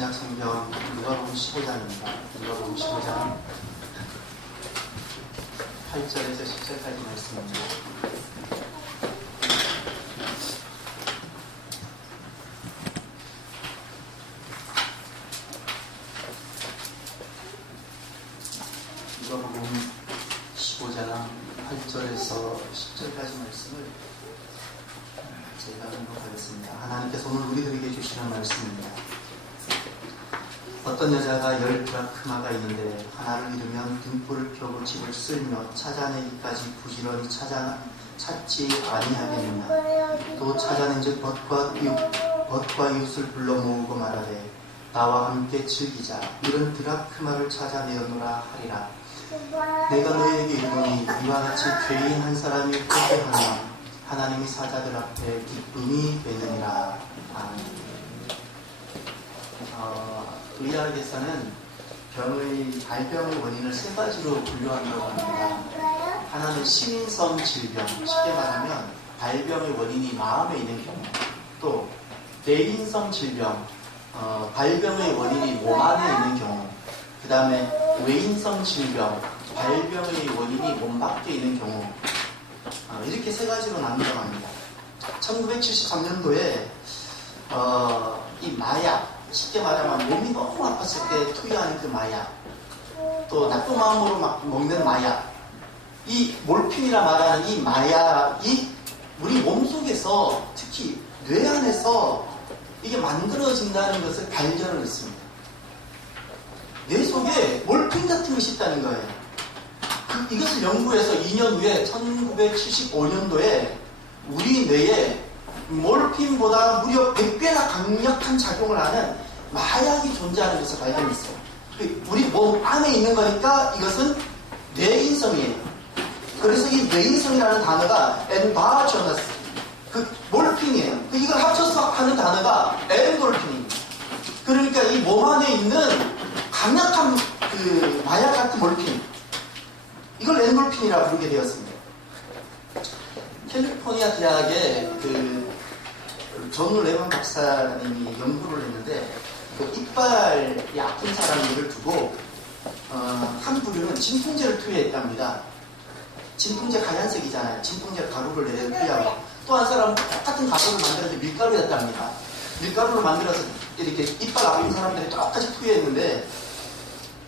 신약성경 누가복음 15장입니다. 누가복음 15장 8절에서 10절까지 말씀입니다. 누가복음 15장 8절에서 10절까지 말씀을 제가 읽어보겠습니다. 하나님께서 오늘 우리들에게 주시는 말씀입니다. 어떤 여자가 10드라크마가 있는데 하나를 잃으면 등불을 펴고 집을 쓸며 찾아내기까지 부지런히 찾지 아니하겠느냐. 또 찾아낸즉 벗과 이웃을 불러 모으고 말하되 나와 함께 즐기자. 이런 드라크마를 찾아내어노라 하리라. 내가 너희에게 이르노니 이와 같이 죄인 한 사람이 회개하면 하나님이 사자들 앞에 기쁨이 되느니라. 아멘. 의학에서는 발병의 원인을 세 가지로 분류한다고 합니다. 하나는 심인성 질병, 쉽게 말하면 발병의 원인이 마음에 있는 경우. 또 내인성 질병, 발병의 원인이 몸 안에 있는 경우. 그 다음에 외인성 질병, 발병의 원인이 몸 밖에 있는 경우. 이렇게 세 가지로 나눈다고 합니다. 1973년도에 이 마약, 쉽게 말하면 몸이 너무 아팠을 때 투여하는 그 마약, 또 나쁜 마음으로 막 먹는 마약, 이 몰핀이라 말하는 이 마약이 우리 몸속에서 특히 뇌 안에서 이게 만들어진다는 것을 발견을 했습니다. 뇌 속에 몰핀 같은 것이 있다는 거예요. 이것을 연구해서 2년 후에 1975년도에 우리 뇌에 몰핀보다 무려 100배나 강력한 작용을 하는 마약이 존재하는 것을 발견했어요. 우리 몸 안에 있는 거니까 이것은 뇌인성이에요. 그래서 이 뇌인성이라는 단어가 엔도제너스, 몰핀이에요. 이걸 합쳐서 하는 단어가 엔도르핀입니다. 그러니까 이 몸 안에 있는 강력한 마약 같은 몰핀, 이걸 엔도르핀이라고 부르게 되었습니다. 캘리포니아 대학의 존 레번 박사님이 연구를 했는데 이빨이 아픈 사람들을 두고 한 부류는 진통제를 투여했답니다. 진통제 하얀색이잖아요. 진통제 가루를 내려 투여하고, 또 한 사람은 똑같은 가루를 만들어서 밀가루였답니다. 밀가루를 만들어서 이렇게 이빨 아픈 사람들이 똑같이 투여했는데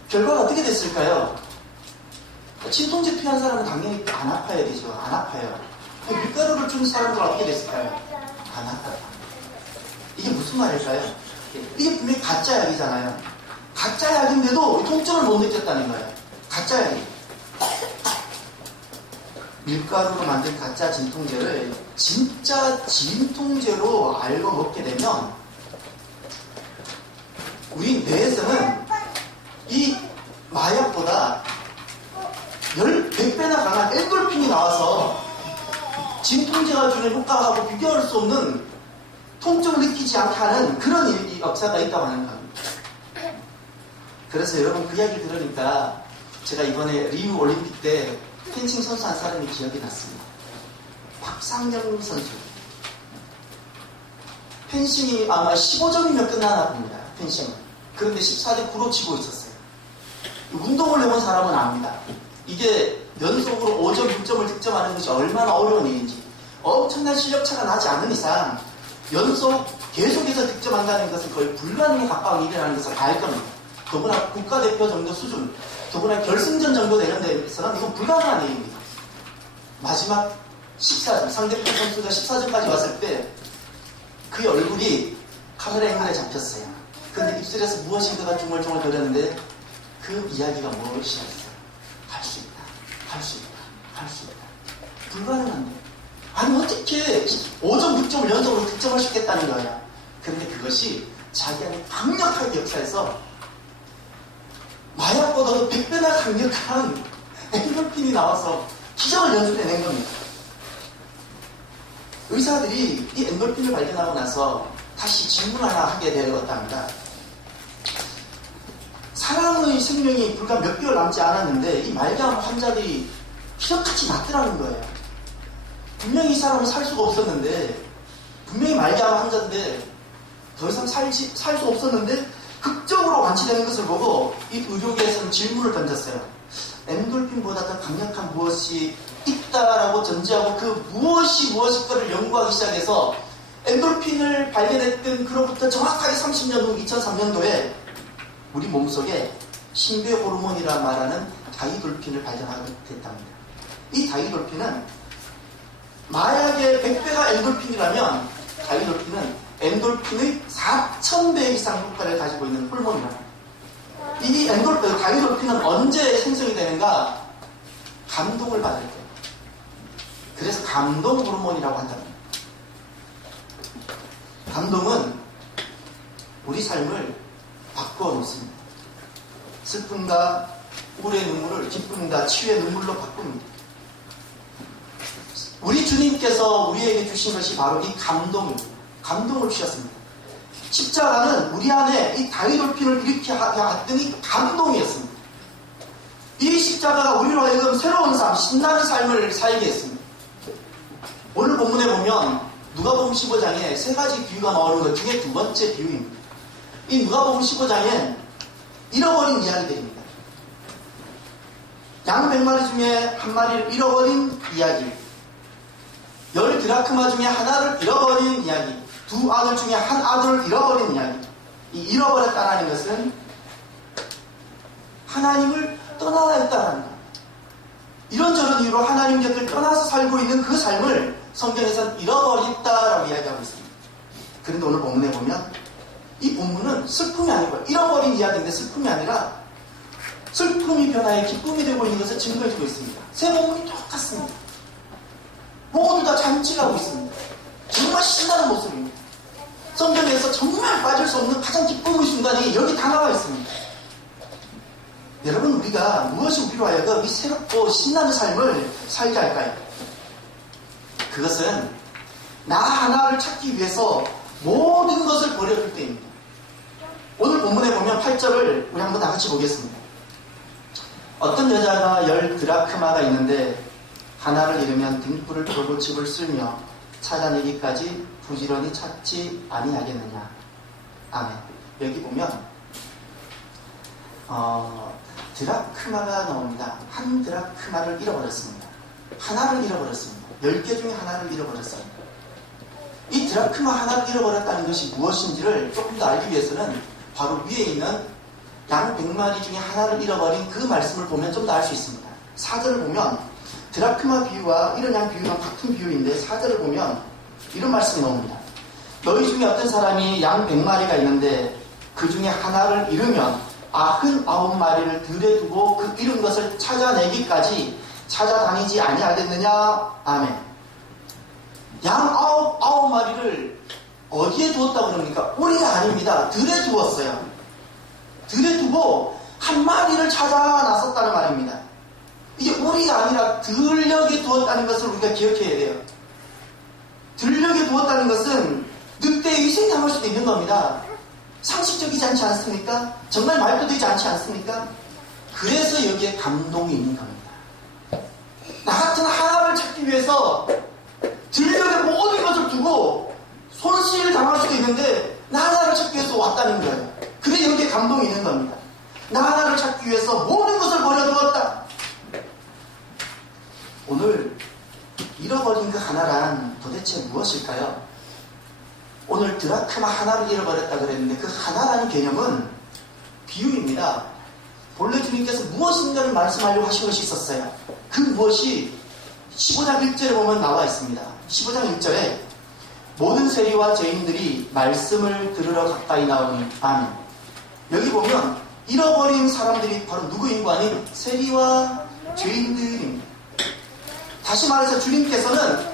결과가 어떻게 됐을까요? 진통제 투여한 사람은 당연히 안 아파야 되죠. 안 아파요. 밀가루를 준 사람들은 어떻게 됐을까요? 안 아파요. 이게 무슨 말일까요? 이게 분명히 가짜 약이잖아요. 가짜 약인데도 통증을 못 느꼈다는 거예요. 가짜 약이. 밀가루로 만든 가짜 진통제를 진짜 진통제로 알고 먹게 되면 우리 뇌에서는 이 마약보다 100배나 강한 엔돌핀이 나와서 진통제가 주는 효과하고 비교할 수 없는 통증을 느끼지 않게 하는 그런 역사가 있다고 하는 겁니다. 그래서 여러분 그 이야기를 들으니까 제가 이번에 리우 올림픽 때 펜싱 선수 한 사람이 기억이 났습니다. 박상영 선수. 펜싱이 아마 15점이면 끝나나 봅니다. 펜싱은. 그런데 14대 9로 치고 있었어요. 운동을 해본 사람은 압니다. 이게 연속으로 5점, 6점을 득점하는 것이 얼마나 어려운 일인지. 엄청난 실력차가 나지 않는 이상 연속 계속해서 득점한다는 것은 거의 불가능에 가까운 일이라는 것을 알 겁니다. 더구나 국가대표 정도 수준, 더구나 결승전 정도 되는 데서는 이건 불가능한 일입니다. 마지막 14점, 상대편 선수가 14점까지 왔을 때 그의 얼굴이 카메라 앵글에 잡혔어요. 그런데 입술에서 무엇인가가 중얼중얼 거렸는데 그 이야기가 무엇이었어요? 할 수 있다, 할 수 있다, 할 수 있다. 불가능한데. 아니 어떻게 5점, 6점을 연속으로 득점할 수 있겠다는 거야. 그런데 그것이 자기한테 강력하게 역사해서 마약보다도 100배나 강력한 엔돌핀이 나와서 기적을 연출해낸 겁니다. 의사들이 이 엔돌핀을 발견하고 나서 다시 질문을 하나 하게 되었답니다. 사람의 생명이 불과 몇 개월 남지 않았는데 이 말기암 환자들이 기적같이 낫더라는 거예요. 분명히 이 사람은 살 수가 없었는데, 분명히 말기암 환자인데 더 이상 살 수가 없었는데 극적으로 완치되는 것을 보고 이 의료계에서는 질문을 던졌어요. 엔돌핀보다 더 강력한 무엇이 있다라고 전제하고 그 무엇이 무엇일 거를 연구하기 시작해서 엔돌핀을 발견했던 그로부터 정확하게 30년 후 2003년도에 우리 몸속에 신비의 호르몬이라 말하는 다이돌핀을 발견하게 됐답니다. 이 다이돌핀은 마약의 100배가 엔돌핀이라면 다이돌핀은 엔돌핀의 4000배 이상 효과를 가지고 있는 호르몬이랍니다. 이 다이돌핀은 언제 생성이 되는가? 감동을 받을 때. 그래서 감동 호르몬이라고 한답니다. 감동은 우리 삶을 바꾸어 놓습니다. 슬픔과 우울의 눈물을 기쁨과 치유의 눈물로 바꿉니다. 우리 주님께서 우리에게 주신 것이 바로 이 감동입니다. 감동을 주셨습니다. 십자가는 우리 안에 이 다이돌핀을 일으키게 했던 이 감동이었습니다. 이 십자가가 우리로 하여금 새로운 삶, 신나는 삶을 살게 했습니다. 오늘 본문에 보면 누가복음 15장에 세 가지 비유가 나오는 것 중에 두 번째 비유입니다. 이 누가복음 15장엔 잃어버린 이야기들입니다. 양 100마리 중에 한 마리를 잃어버린 이야기, 10드라크마 중에 하나를 잃어버린 이야기, 두 아들 중에 한 아들을 잃어버린 이야기. 이 잃어버렸다는 것은 하나님을 떠나야 했다는 것. 이런저런 이유로 하나님 곁을 떠나서 살고 있는 그 삶을 성경에서는 잃어버렸다라고 이야기하고 있습니다. 그런데 오늘 본문에 보면 이 본문은 슬픔이 아니고 잃어버린 이야기인데 슬픔이 아니라 슬픔이 변화해 기쁨이 되고 있는 것을 증거해주고 있습니다. 세 본문이 똑같습니다. 모두 다 잔치를 하고 있습니다. 정말 신나는 모습입니다. 성경에서 정말 빠질 수 없는 가장 기쁨의 순간이 여기 다 나와 있습니다. 여러분, 우리가 무엇이 우리로 하여금 이 새롭고 신나는 삶을 살게 할까요? 그것은 나 하나를 찾기 위해서 모든 것을 버려둘 때입니다. 오늘 본문에 보면 8절을 우리 한번 다 같이 보겠습니다. 어떤 여자가 10드라크마가 있는데 하나를 잃으면 등불을 켜고 집을 쓸며 찾아내기까지 부지런히 찾지 아니하겠느냐. 아멘. 여기 보면 드라크마가 나옵니다. 한 드라크마를 잃어버렸습니다. 하나를 잃어버렸습니다. 10개 중에 하나를 잃어버렸습니다. 이 드라크마 하나를 잃어버렸다는 것이 무엇인지를 조금 더 알기 위해서는 바로 위에 있는 양 100마리 중에 하나를 잃어버린 그 말씀을 보면 좀 더 알 수 있습니다. 4절을 보면 드라크마 비유와 이런 양 비유랑 같은 비유인데 4절을 보면 이런 말씀이 나옵니다. 너희 중에 어떤 사람이 양 100마리가 있는데 그 중에 하나를 잃으면 99마리를 들에 두고 그 잃은 것을 찾아내기까지 찾아다니지 아니하겠느냐. 아멘. 양 99마리를 어디에 두었다고 그럽니까? 우리가 아닙니다. 들에 두었어요. 들에 두고 한 마리를 찾아 나섰다는 말입니다. 이게 우리가 아니라 들녘에 두었다는 것을 우리가 기억해야 돼요. 들녘에 두었다는 것은 늑대에 희생당할 수도 있는 겁니다. 상식적이지 않지 않습니까? 정말 말도 되지 않지 않습니까? 그래서 여기에 감동이 있는 겁니다. 나 같은 하나를 찾기 위해서 들녘에 모든 것을 두고 손실을 당할 수도 있는데 나 하나를 찾기 위해서 왔다는 거예요. 그래 여기에 감동이 있는 겁니다. 나 하나를 찾기 위해서 모든 것을 버려두었다. 오늘 잃어버린 그 하나란 도대체 무엇일까요? 오늘 드라크마 하나를 잃어버렸다 그랬는데 그 하나라는 개념은 비유입니다. 본래 주님께서 무엇인가를 말씀하려고 하신 것이 있었어요. 그 무엇이 15장 1절에 보면 나와 있습니다. 15장 1절에 모든 세리와 죄인들이 말씀을 들으러 가까이 나오니 아멘. 여기 보면 잃어버린 사람들이 바로 누구인 거 아닌 세리와 죄인들입니다. 다시 말해서 주님께서는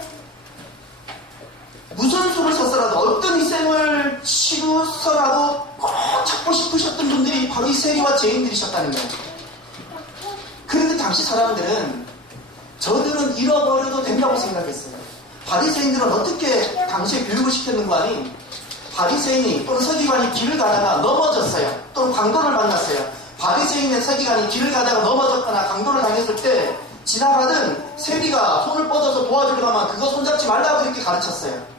무슨 수를 섰더라도 어떤 희생을 치르서라도 꼭 찾고 싶으셨던 분들이 바로 이 세리와 죄인들이셨다는 거예요. 그런데 당시 사람들은 저들은 잃어버려도 된다고 생각했어요. 바리새인들은 어떻게 당시에 교육을 시켰는가 하니 바리새인이 또는 서기관이 길을 가다가 넘어졌어요. 또는 강도를 만났어요. 바리새인의 서기관이 길을 가다가 넘어졌거나 강도를 당했을 때 지나가던 세리가 손을 뻗어서 도와주려고 하면 그거 손잡지 말라고 이렇게 가르쳤어요.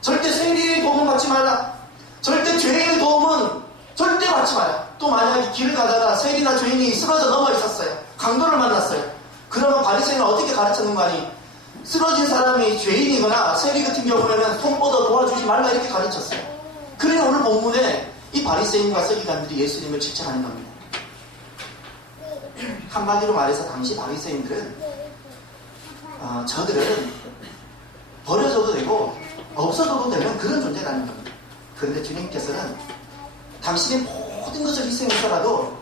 절대 세리의 도움은 받지 말라. 절대 죄인의 도움은 만약에 길을 가다가 세리나 죄인이 쓰러져 넘어 있었어요. 강도를 만났어요. 그러면 바리새인은 어떻게 가르쳤는가 하니 쓰러진 사람이 죄인이거나 세리 같은 경우에는 손 뻗어 도와주지 말라 이렇게 가르쳤어요. 그러니 오늘 본문에 이 바리새인과 서기관들이 예수님을 질책하는 겁니다. 한마디로 말해서 당시 바리새인들은 저들은 버려져도 되고 없어져도 되는 그런 존재라는 겁니다. 그런데 주님께서는 당신의 모든 것을 희생해서라도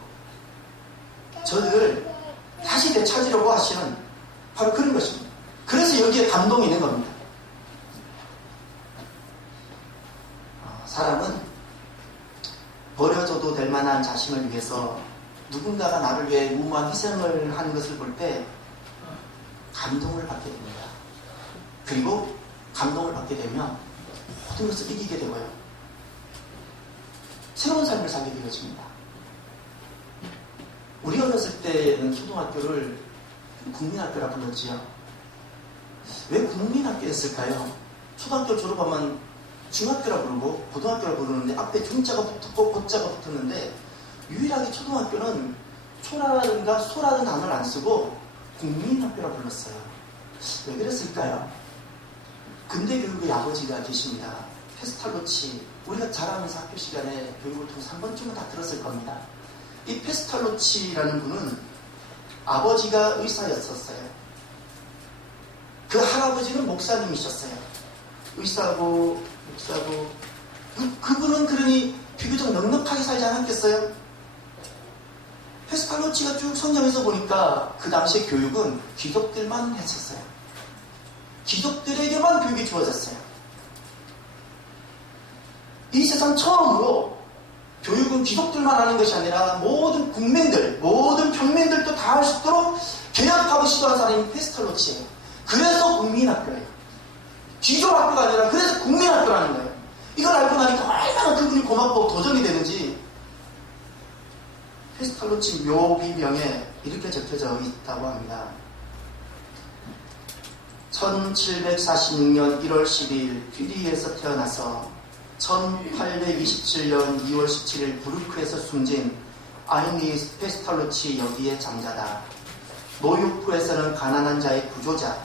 저들을 다시 되찾으려고 하시는 바로 그런 것입니다. 그래서 여기에 감동이 있는 겁니다. 사람은 버려져도 될 만한 자신을 위해서 누군가가 나를 위해 무모한 희생을 하는 것을 볼 때 감동을 받게 됩니다. 그리고 감동을 받게 되면 모든 것을 이기게 되고요. 새로운 삶을 살게 되어집니다. 우리 어렸을 때는 초등학교를 국민학교라 불렀지요. 왜 국민학교였을까요? 초등학교 졸업하면 중학교라 부르고 고등학교라 부르는데 앞에 중자가 붙었고 고자가 붙었는데 유일하게 초등학교는 초라든가 소라는 단어를 안 쓰고 국민학교라 불렀어요. 왜 그랬을까요? 근대교육의 아버지가 계십니다. 페스탈로치. 우리가 자라면서 학교 시간에 교육을 통해서 한 번쯤은 다 들었을 겁니다. 이 페스탈로치라는 분은 아버지가 의사였었어요. 그 할아버지는 목사님이셨어요. 의사고 목사고 그분은 그러니 비교적 넉넉하게 살지 않았겠어요? 페스탈로치가 쭉 성장해서 보니까 그 당시의 교육은 귀족들만 했었어요. 귀족들에게만 교육이 주어졌어요. 이 세상 처음으로 교육은 귀족들만 하는 것이 아니라 모든 국민들, 모든 평민들도 다 할 수 있도록 개혁하고 시도한 사람이 페스탈로치예요. 그래서 국민학교예요. 귀족학교가 아니라 그래서 국민학교라는 거예요. 이걸 알고 나니까 얼마나 그분이 고맙고 도전이 되는지 페스탈로치 묘비명에 이렇게 적혀져 있다고 합니다. 1746년 1월 12일 퀴리에서 태어나서 1827년 2월 17일 부르크에서 숨진 아이니스 페스탈로치 여기의 장자다. 노유프에서는 가난한 자의 구조자,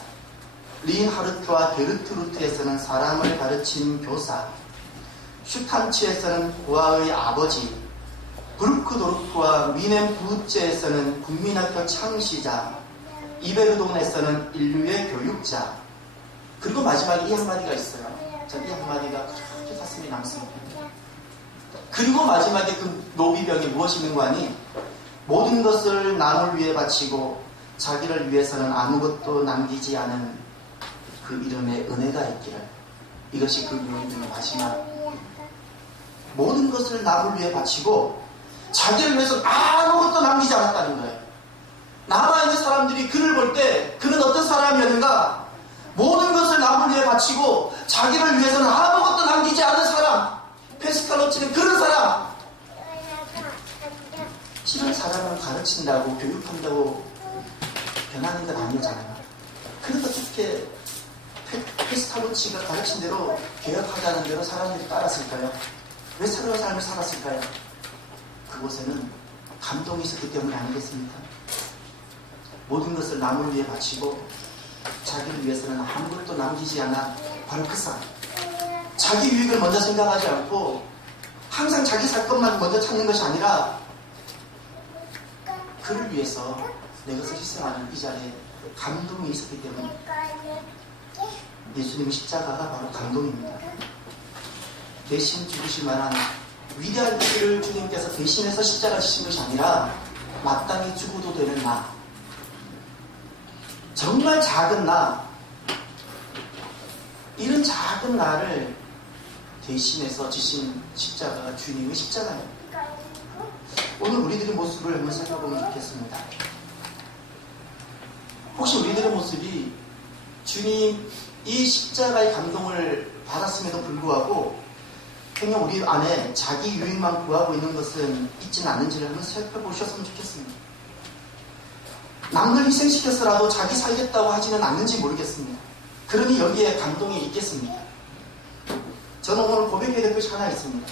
린하르트와 게르트루트에서는 사람을 가르친 교사, 슈탄츠에서는 고아의 아버지, 브루크도르프와 미넨부츠에서는 국민학교 창시자, 이베르돈에서는 인류의 교육자. 그리고 마지막에 이 한마디가 있어요. 이 한마디가 그렇게 가슴이 남습니다. 그리고 마지막에 그 노비병이 무엇이 있는가 하니 모든 것을 남을 위해 바치고 자기를 위해서는 아무것도 남기지 않은 그 이름에 은혜가 있기를. 이것이 그 묘비병의 마지막. 모든 것을 남을 위해 바치고 자기를 위해서 아무것도 남기지 않았다는 거예요. 남아있는 사람들이 그를 볼 때 그는 어떤 사람이었는가? 모든 것을 남을 위해 바치고 자기를 위해서는 아무것도 남기지 않은 사람. 페스탈로치는 그런 사람. 실은 사람을 가르친다고 교육한다고 변하는 건 아니잖아요. 그러니까 어떻게 페스탈로치가 가르친 대로 개혁하자는 대로 사람들이 따랐을까요? 왜 새로운 삶을 살았을까요? 그곳에는 감동이 있었기 때문이 아니겠습니까? 모든 것을 남을 위해 바치고 자기를 위해서는 아무것도 남기지 않아. 바로 그 사람. 자기 유익을 먼저 생각하지 않고 항상 자기 살 것만 먼저 찾는 것이 아니라 그를 위해서 내 것을 희생하는 이 자리에 감동이 있었기 때문에 예수님의 십자가가 바로 감동입니다. 대신 죽으실 만한 위대한 일을 주님께서 대신해서 십자가 지신 것이 아니라 마땅히 죽어도 되는 나, 정말 작은 나, 이런 작은 나를 대신해서 지신 십자가가 주님의 십자가입니다. 오늘 우리들의 모습을 한번 살펴보면 좋겠습니다. 혹시 우리들의 모습이 주님 이 십자가의 감동을 받았음에도 불구하고 그냥 우리 안에 자기 유익만 구하고 있는 것은 있지는 않은지를 한번 살펴보셨으면 좋겠습니다. 남들 희생시켜서라도 자기 살겠다고 하지는 않는지 모르겠습니다. 그러니 여기에 감동이 있겠습니까? 저는 오늘 고백해야 될 것이 하나 있습니다.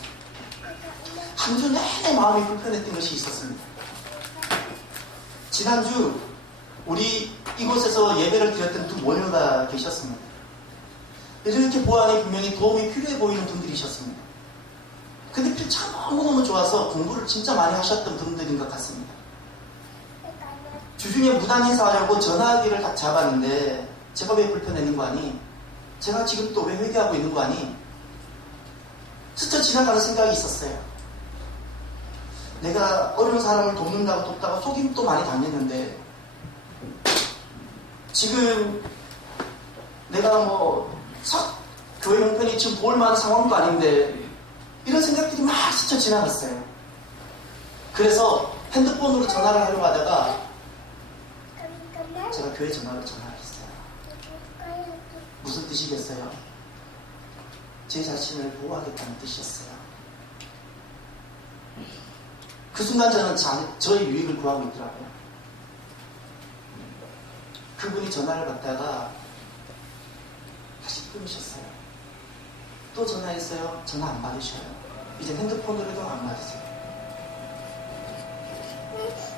한 주 내내 마음이 불편했던 것이 있었습니다. 지난주 우리 이곳에서 예배를 드렸던 두 모녀가 계셨습니다. 이렇게 보아하니 분명히 도움이 필요해 보이는 분들이셨습니다. 근데 참 너무너무 좋아서 공부를 진짜 많이 하셨던 분들인 것 같습니다. 주중에 무단 인사하려고 전화기를 딱 잡았는데 제가 왜 불편했는 거 아니? 제가 지금 또 왜 회개하고 있는 거 아니? 스쳐 지나가는 생각이 있었어요. 내가 어려운 사람을 돕다가 속임도 많이 당했는데 지금 내가 교회 형편이 지금 도울 만한 상황도 아닌데 이런 생각들이 막 스쳐 지나갔어요. 그래서 핸드폰으로 전화를 하려고 하다가 제가 교회 전화를 했어요. 무슨 뜻이겠어요? 제 자신을 보호하겠다는 뜻이었어요. 그 순간 저는 저의 유익을 구하고 있더라고요. 그분이 전화를 받다가 다시 끊으셨어요. 또 전화했어요. 전화 안 받으셔요. 이제 핸드폰으로도 안 받으세요.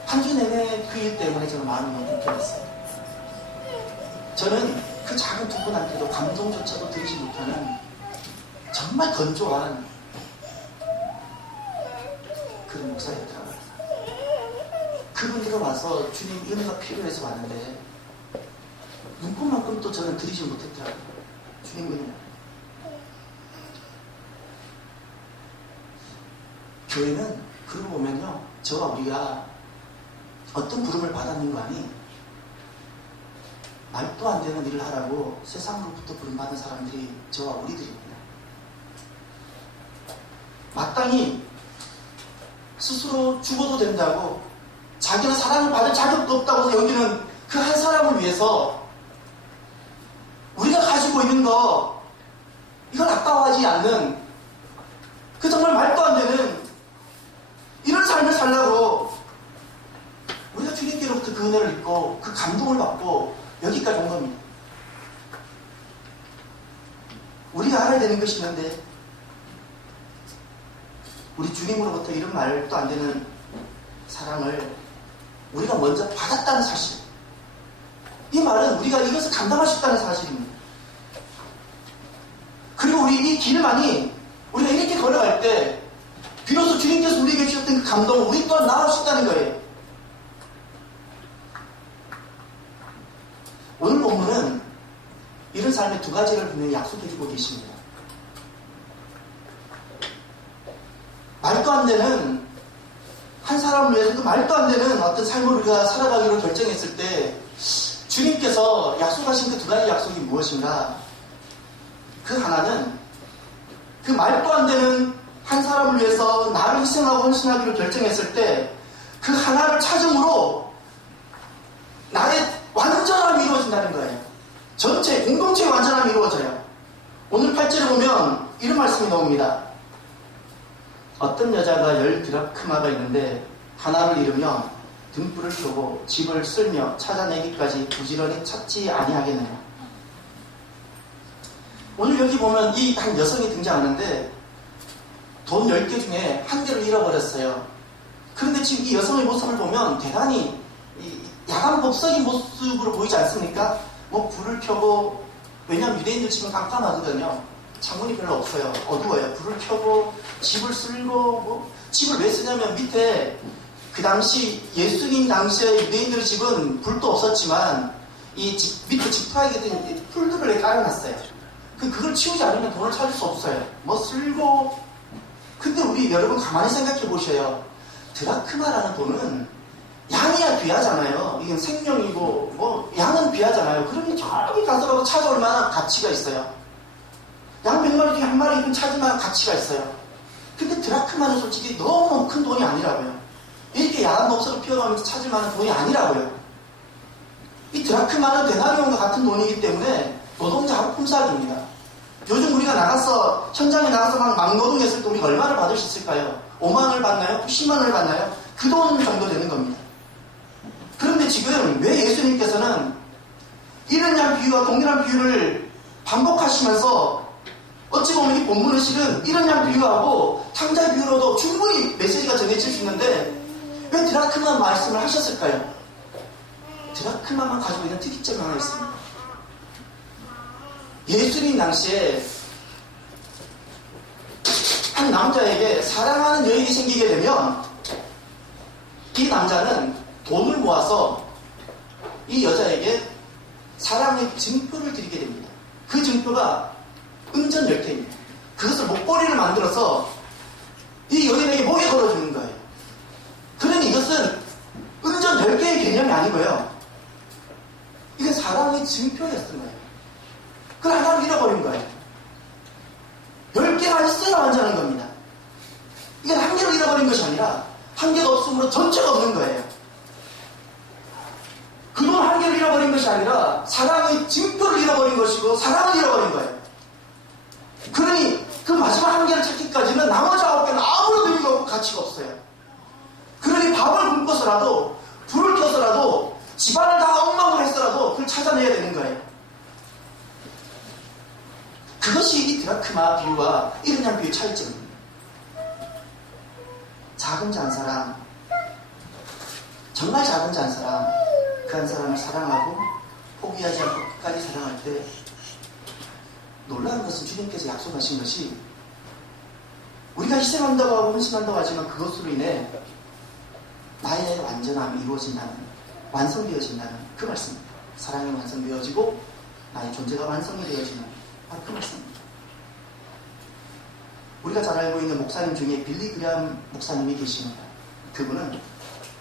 한 주 내내 그 일 때문에 저는 마음이 너무 불편했어요. 저는 그 작은 두 분한테도 감동조차도 드리지 못하는 정말 건조한 그런 목사였더라고요. 그분들은 와서 주님 은혜가 필요해서 왔는데 눈꽃만큼 또 저는 드리지 못했더라고요. 주님 은혜. 교회는 그러고 보면요, 저와 우리가 어떤 부름을 받았는 거 아니? 말도 안 되는 일을 하라고 세상으로부터 부름받은 사람들이 저와 우리들입니다. 마땅히 스스로 죽어도 된다고 자기는 사랑을 받을 자격도 없다고 여기는 그 한 사람을 위해서 우리가 가지고 있는 거 이걸 아까워하지 않는 그 정말 말도 안 되는 이런 삶을 살라고 우리가 주님께로부터 그 은혜를 입고 그 감동을 받고 여기까지 온 겁니다. 우리가 알아야 되는 것이 있는데 우리 주님으로부터 이런 말도 안 되는 사랑을 우리가 먼저 받았다는 사실, 이 말은 우리가 이것을 감당할 수 있다는 사실입니다. 그리고 우리 이 길만이 우리가 이렇게 걸어갈 때 비로소 주님께서 우리에게 주셨던 그 감동을 우리 또한 나올 수 있다는 거예요. 오늘 본문은 이런 삶의 두 가지를 분명히 약속해주고 계십니다. 말도 안 되는 한 사람을 위해서 그 말도 안 되는 어떤 삶을 우리가 살아가기로 결정했을 때 주님께서 약속하신 그 두 가지 약속이 무엇인가? 그 하나는 그 말도 안 되는 한 사람을 위해서 나를 희생하고 헌신하기로 결정했을 때 그 하나를 찾음으로 나의 완전함이 이루어진다는 거예요. 전체 공동체의 완전함이 이루어져요. 오늘 8절에 보면 이런 말씀이 나옵니다. 어떤 여자가 10드라크마가 있는데 하나를 잃으면 등불을 켜고 집을 쓸며 찾아내기까지 부지런히 찾지 아니하겠느냐. 오늘 여기 보면 이 한 여성이 등장하는데 돈 10개 중에 한 개를 잃어버렸어요. 그런데 지금 이 여성의 모습을 보면 대단히 야간법석인 모습으로 보이지 않습니까? 불을 켜고, 왜냐하면 유대인들 집은 깜깜하거든요. 창문이 별로 없어요. 어두워요. 불을 켜고 집을 쓸고 집을 왜 쓰냐면 밑에 그 당시 예수님 당시에 유대인들 집은 불도 없었지만 이 밑에 지프라기 같은 풀들을 깔아놨어요. 그걸 치우지 않으면 돈을 찾을 수 없어요. 쓸고. 근데 우리 여러분 가만히 생각해 보셔요. 드라크마라는 돈은 양이야 귀하잖아요. 이건 생명이고 양은 귀하잖아요. 그러면 저기 가서라도 찾아올 만한 가치가 있어요. 양 100마리 중에 한 마리 찾을 만한 가치가 있어요. 근데 드라크마는 솔직히 너무 큰 돈이 아니라고요. 이렇게 야간 법석을 피워가면서 찾을 만한 돈이 아니라고요. 이 드라크마는 데나리온과 같은 돈이기 때문에 노동자 품삯입니다. 요즘 우리가 현장에 나가서 막 노동했을 때 우리가 얼마를 받을 수 있을까요? 5만 원을 받나요? 10만 원을 받나요? 그 돈 정도 되는 겁니다. 그런데 지금 왜 예수님께서는 이런 양 비유와 동일한 비유를 반복하시면서 어찌 보면 이 본문은 실은 이런 양 비유하고 탕자의 비유로도 충분히 메시지가 전해질 수 있는데 왜 드라크마 말씀을 하셨을까요? 드라크마만 가지고 있는 특이점이 하나 있습니다. 예수님 당시에 한 남자에게 사랑하는 여인이 생기게 되면 이 남자는 돈을 모아서 이 여자에게 사랑의 증표를 드리게 됩니다. 그 증표가 은전 10개입니다. 그것을 목걸이를 만들어서 이 여인에게 목에 걸어주는 거예요. 그러니 이것은 은전 10개의 개념이 아니고요. 이건 사랑의 증표였던 거예요. 그걸 하나를 잃어버린 거예요. 10개가 있어야 완전한 겁니다. 이건 한 개를 잃어버린 것이 아니라 한 개가 없으므로 전체가 없는 거예요. 그 돈 한 개를 잃어버린 것이 아니라 사랑의 증표를 잃어버린 것이고 사랑을 잃어버린 거예요. 그러니 그 마지막 한 개를 찾기까지는 나머지 9개는 아무런 의미가 없고 가치가 없어요. 그러니 밥을 굶고서라도 불을 켜서라도 집안을 다 엉망으로 했더라도 그걸 찾아내야 되는 거예요. 그것이 이 드라크마 비유와 이런 양 비유의 차이점입니다. 작은 자 한 사람, 정말 작은 자 한 사람, 그 한 사람을 사랑하고 포기하지 않고 끝까지 사랑할 때 놀라운 것은 주님께서 약속하신 것이 우리가 희생한다고 하고 헌신한다고 하지만 그것으로 인해 나의 완전함이 이루어진다는, 완성되어진다는 그 말씀입니다. 사랑이 완성되어지고 나의 존재가 완성이 되어지는 바로 그 말씀입니다. 우리가 잘 알고 있는 목사님 중에 빌리 그레엄 목사님이 계십니다. 그분은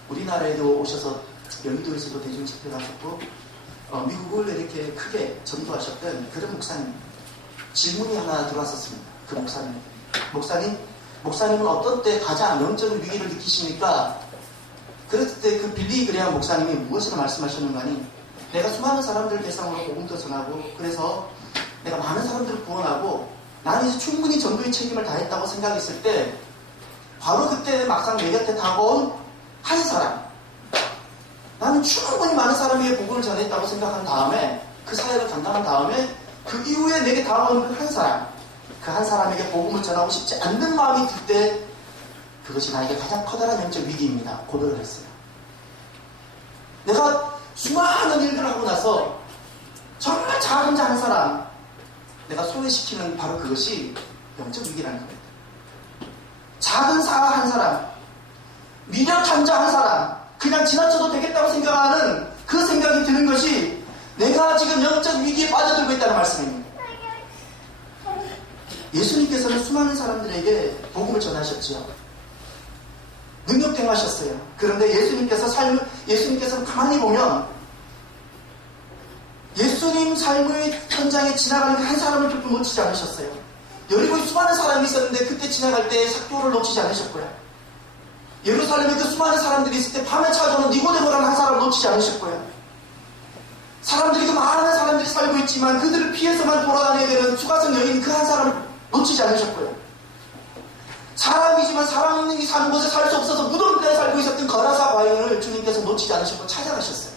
우리나라에도 오셔서 여의도에서도 대중 집회하셨고 미국을 이렇게 크게 전도하셨던 그런 목사님입니다. 질문이 하나 들어왔었습니다. 그 목사님에게. 목사님은 어떤 때 가장 영적인 위기를 느끼십니까? 그랬을 때 그 빌리 그레엄 목사님이 무엇이라 말씀하셨는가 하니 내가 수많은 사람들 대상으로 복음도 전하고 그래서 내가 많은 사람들을 구원하고 나는 이제 충분히 전도의 책임을 다했다고 생각했을 때 바로 그때 막상 내 곁에 다가온 한 사람, 나는 충분히 많은 사람에게 복음을 전했다고 생각한 다음에 그 사역을 감당한 다음에 그 이후에 내게 다가온 그 한 사람, 그 한 사람에게 복음을 전하고 싶지 않는 마음이 들 때 그것이 나에게 가장 커다란 영적 위기입니다. 고백을 했어요. 내가 수많은 일들을 하고 나서 정말 작은 자 한 사람 내가 소외시키는 바로 그것이 영적 위기라는 겁니다. 작은 사 한 사람, 미력한 자 한 사람, 그냥 지나쳐도 되겠다고 생각하는 그 생각이 드는 것이 내가 지금 영적 위기에 빠져들고 있다는 말씀입니다. 예수님께서는 수많은 사람들에게 복음을 전하셨죠. 능력 행하셨어요. 그런데 예수님께서는 가만히 보면 예수님 삶의 현장에 지나가는 한 사람을 결코 놓치지 않으셨어요. 여리고에 수많은 사람이 있었는데 그때 지나갈 때 삭개오를 놓치지 않으셨고요. 예루살렘에 그 수많은 사람들이 있을 때 밤에 찾아오는 니고데모라는 한 사람을 놓치지 않으셨고요. 사람들이 그 많은 사람들이 살고 있지만 그들을 피해서만 돌아다녀야 되는 수가성 여인 그 한 사람을 놓치지 않으셨고요. 사람이지만 사람이 사는 곳에 살 수 없어서 무덤가에 살고 있었던 거라사 과인을 주님께서 놓치지 않으셨고 찾아가셨어요.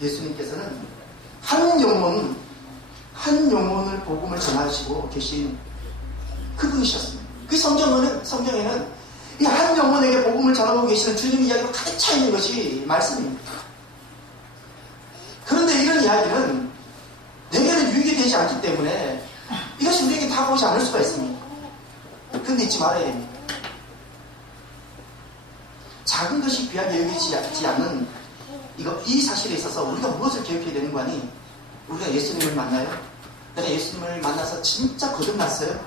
예수님께서는 한 영혼을 복음을 전하시고 계신 그분이셨습니다. 그 성경에는 이 한 영혼에게 복음을 전하고 계시는 주님 이야기가 가득 차 있는 것이 말씀입니다. 그런데 이런 이야기는 내게는 유익이 되지 않기 때문에 이것이 우리에게 다가오지 않을 수가 있습니다. 그런데 잊지 말아야 됩니다. 작은 것이 귀하게 여기지 않는 이 사실에 있어서 우리가 무엇을 기억해야 되는 거 아니? 우리가 예수님을 만나요? 내가 예수님을 만나서 진짜 거듭났어요?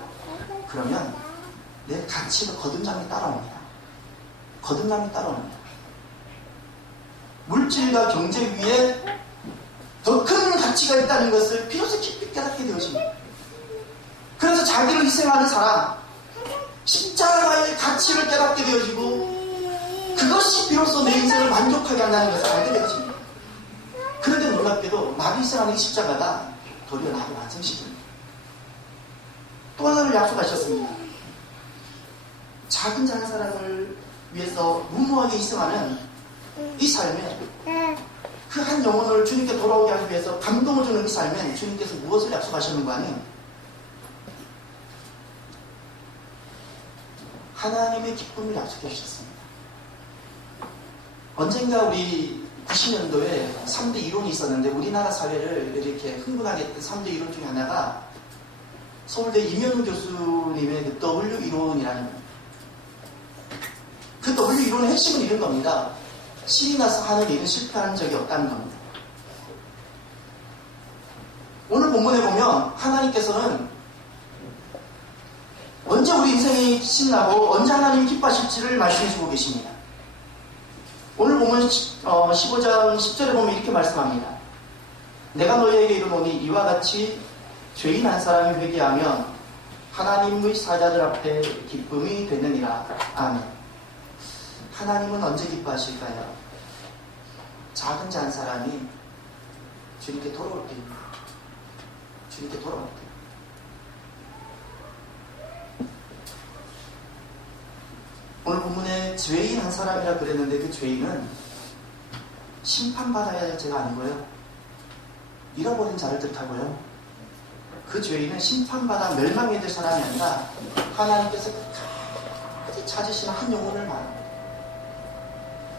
그러면 내 가치로 거듭남이 따라옵니다. 거듭남이 따라옵니다. 물질과 경제 위에 더 큰 가치가 있다는 것을 비로소 깊이 깨닫게 되어집니다. 그래서 자기를 희생하는 사람, 십자가의 가치를 깨닫게 되어지고 그것이 비로소 내 인생을 만족하게 한다는 것을 알게 되어집니다. 그런데 놀랍게도 나를 희생하는 이 십자가가 도리어 나를 완성시킵니다. 또 하나를 약속하셨습니다. 작은 자 한 사람을 위해서 무모하게 희생하는 이 삶에 그 한 영혼을 주님께 돌아오게 하기 위해서 감동을 주는 이 삶에 주님께서 무엇을 약속하셨는가 하니 하나님의 기쁨을 약속해 주셨습니다. 언젠가 우리 90년도에 3대 이론이 있었는데 우리나라 사회를 이렇게 흥분하게 했던 3대 이론 중에 하나가 서울대 이면우 교수님의 그 W 이론이라는 그 W 이론의 핵심은 이런 겁니다. 신이 나서 하는 일은 실패한 적이 없다는 겁니다. 오늘 본문에 보면 하나님께서는 언제 우리 인생이 신나고 언제 하나님이 기뻐하실지를 말씀해 주고 계십니다. 오늘 보면 15장 10절에 보면 이렇게 말씀합니다. 내가 너희에게 이르노니 이와 같이 죄인 한 사람이 회개하면 하나님의 사자들 앞에 기쁨이 되느니라. 아멘. 하나님은 언제 기뻐하실까요? 작은 자 한 사람이 주님께 돌아올 때입니다. 주님께 돌아올 때. 오늘 본문에 죄인 한 사람이라 그랬는데 그 죄인은 심판받아야 할 죄가 아니고요. 잃어버린 자를 뜻하고요. 그 죄인은 심판받아 멸망해야 될 사람이 아니라 하나님께서 끝까지 찾으시는 한 영혼을 말합니다.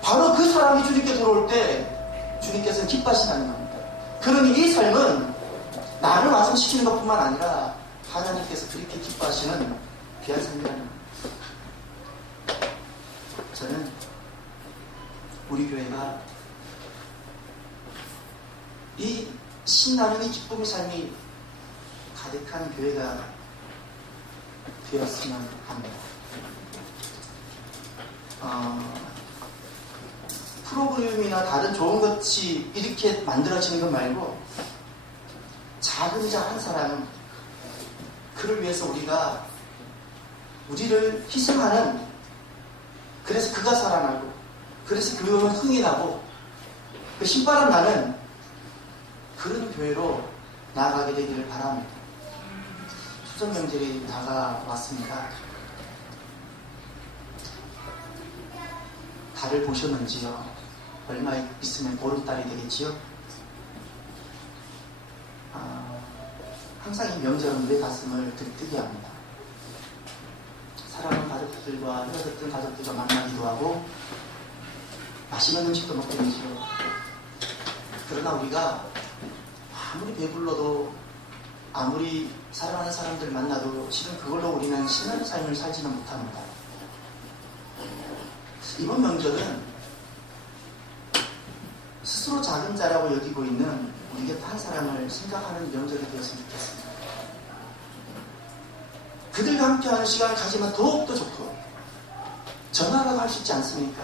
바로 그 사람이 주님께 들어올 때 주님께서는 기뻐하신다는 겁니다. 그러니 이 삶은 나를 완성시키는 것뿐만 아니라 하나님께서 그렇게 기뻐하시는 귀한 삶이라는 겁니다. 저는 우리 교회가 이 신나는 이 기쁨의 삶이 가득한 교회가 되었으면 합니다. 프로그램이나 다른 좋은 것이 이렇게 만들어지는 것 말고 작은 자 한 사람, 그를 위해서 우리를 희생하는, 그래서 그가 살아나고, 그래서 교회는 흥이 나고, 그 신바람 나는 그런 교회로 나아가게 되기를 바랍니다. 추석 명절이 다가왔습니다. 달을 보셨는지요? 얼마 있으면 보름달이 되겠지요? 항상 이 명절은 우리의 가슴을 들뜨게 합니다. 사랑하는 가족들과 헤어졌던 가족들과 만나기도 하고 맛있는 음식도 먹게 되죠. 그러나 우리가 아무리 배불러도 아무리 사랑하는 사람들 만나도 실은 그걸로 우리는 신나는 삶을 살지는 못합니다. 이번 명절은 스스로 작은 자라고 여기고 있는 우리 곁 한 사람을 생각하는 명절이 되었으면 좋겠습니다. 그들과 함께하는 시간을 가지면 더욱더 좋고, 전화라도 할 수 있지 않습니까?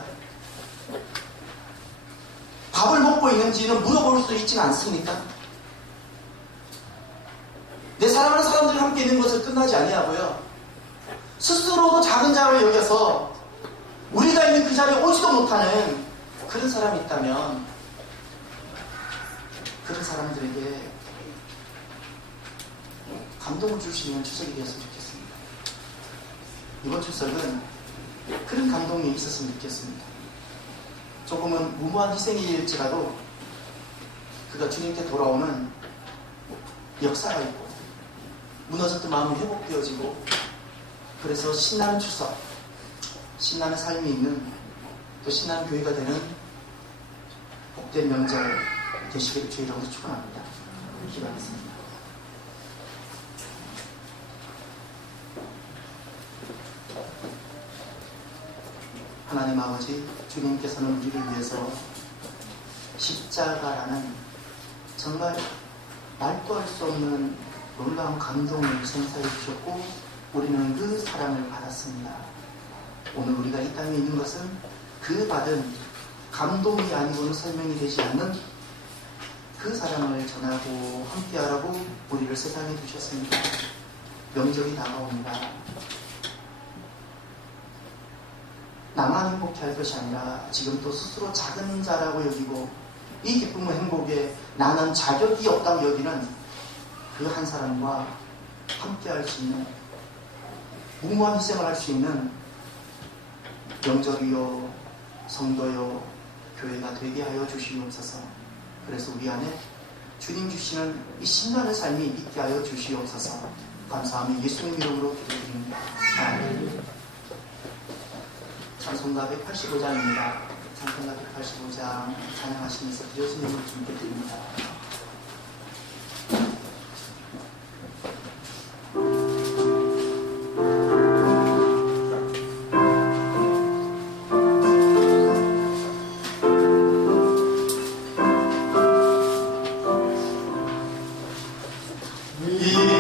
밥을 먹고 있는지는 물어볼 수 있지는 않습니까? 내 사랑하는 사람들과 함께 있는 것을 끝나지 아니하고요. 스스로도 작은 자를 여겨서 우리가 있는 그 자리에 오지도 못하는 그런 사람이 있다면 그런 사람들에게 감동을 줄 수 있는 추석이 되었으면 좋겠습니다. 이번 추석은 그런 감동이 있었으면 좋겠습니다. 조금은 무모한 희생일지라도 그가 주님께 돌아오는 역사가 있고 무너졌던 마음이 회복되어지고, 그래서 신나는 추석, 신나는 삶이 있는, 또 신나는 교회가 되는 복된 명절 되시기를 주의 이름으로 축원합니다. 기도하겠습니다. 하나님 아버지, 주님께서는 우리를 위해서 십자가라는 정말 말도 할 수 없는 놀라운 감동을 선사해 주셨고, 우리는 그 사랑을 받았습니다. 오늘 우리가 이 땅에 있는 것은 그 받은 감동이 아니고는 설명이 되지 않는 그 사랑을 전하고 함께하라고 우리를 세상에 두셨습니다. 명절이 다가옵니다. 나만 행복해할 것이 아니라 지금 또 스스로 작은 자라고 여기고 이 기쁨의 행복에 나는 자격이 없다고 여기는 그 한 사람과 함께할 수 있는, 무모한 희생을 할 수 있는 명절이요, 성도요, 교회가 되게 하여 주시옵소서. 그래서 우리 안에 주님 주시는 이 신나는 삶이 있게 하여 주시옵소서. 감사하며 예수님 이름으로 기도드립니다. 아멘. 찬송가 185장입니다. 찬송가 185장 찬양하시면서 예수님을 주께 드립니다. 이